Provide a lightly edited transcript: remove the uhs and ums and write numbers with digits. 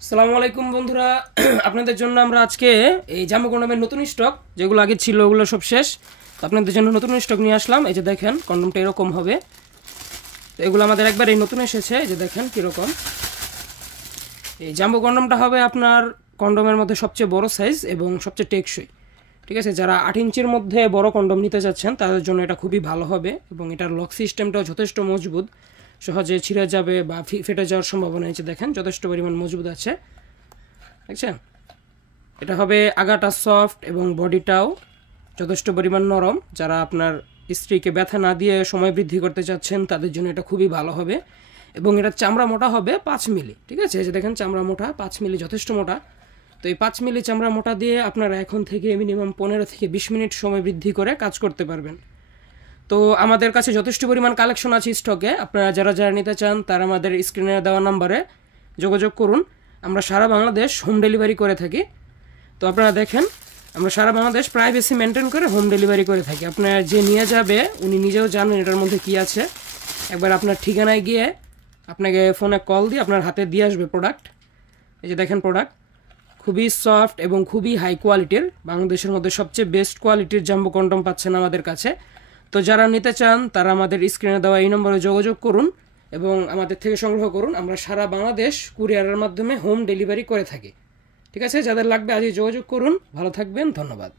আসসালামু আলাইকুম বন্ধুরা। আপনাদের জন্য আমরা আজকে এই জাম্বো কন্ডমের নতুন স্টক যেগুলো আগে ছিল ওগুলো সব শেষ, তো আপনাদের জন্য নতুন স্টক নিয়ে আসলাম। এই যে দেখেন কন্ডমটা এরকম হবে। তো এগুলো আমাদের একবার এই নতুন এসেছে। এই যে দেখেন কীরকম এই জাম্বো কন্ডমটা হবে আপনার কন্ডমের মধ্যে সবচেয়ে বড় সাইজ এবং সবচেয়ে টেকসই। ঠিক আছে, যারা 8 ইঞ্চির মধ্যে বড় কন্ডম নিতে যাচ্ছেন তাদের জন্য এটা খুবই ভালো হবে এবং এটার লক সিস্টেমটাও যথেষ্ট মজবুত, সহজে ছিঁড়ে যাবে বা ফেটে যাওয়ার সম্ভাবনা আছে। দেখেন যথেষ্ট পরিমাণ মজবুত আছে, দেখছেন। এটা হবে আগাটা সফট এবং বডিটাও যথেষ্ট পরিমাণ নরম। যারা আপনার স্ত্রীকে ব্যথা না দিয়ে সময় বৃদ্ধি করতে চাচ্ছেন তাদের জন্য এটা খুবই ভালো হবে এবং এটা চামড়া মোটা হবে 5 মিলি। ঠিক আছে, এই যে দেখেন চামড়া মোটা 5 মিলি, যথেষ্ট মোটা। তো এই 5 মিলি চামড়া মোটা দিয়ে আপনারা এখন থেকে মিনিমাম 15 থেকে 20 মিনিট সময় বৃদ্ধি করে কাজ করতে পারবেন। তো আমাদের কাছে যথেষ্ট পরিমাণ কালেকশন আছে স্টকে। আপনারা যারা যারা নিতে চান তারা আমাদের স্ক্রিনে দেওয়া নাম্বারে যোগাযোগ করুন। আমরা সারা বাংলাদেশ হোম ডেলিভারি করে থাকি। তো আপনারা দেখেন আমরা সারা বাংলাদেশ প্রাইভেসি মেনটেন করে হোম ডেলিভারি করে থাকি। আপনার যে নিয়ে যাবে উনি নিজেও জানেন এটার মধ্যে কি আছে। একবার আপনার ঠিকানায় গিয়ে আপনাকে ফোনে কল দিয়ে আপনার হাতে দিয়ে আসবে প্রোডাক্ট। এই যে দেখেন প্রোডাক্ট খুবই সফট এবং খুবই হাই কোয়ালিটির, বাংলাদেশের মধ্যে সবচেয়ে বেস্ট কোয়ালিটির জাম্বো কন্ডম পাচ্ছেন আমাদের কাছে। তো যারা নিতে চান তারা আমাদের স্ক্রিনে দেওয়া এই নম্বরে যোগাযোগ করুন এবং আমাদের থেকে সংগ্রহ করুন। আমরা সারা বাংলাদেশ কুরিয়ারের মাধ্যমে হোম ডেলিভারি করে থাকি। ঠিক আছে, যাদের লাগবে আজই যোগাযোগ করুন। ভালো থাকবেন, ধন্যবাদ।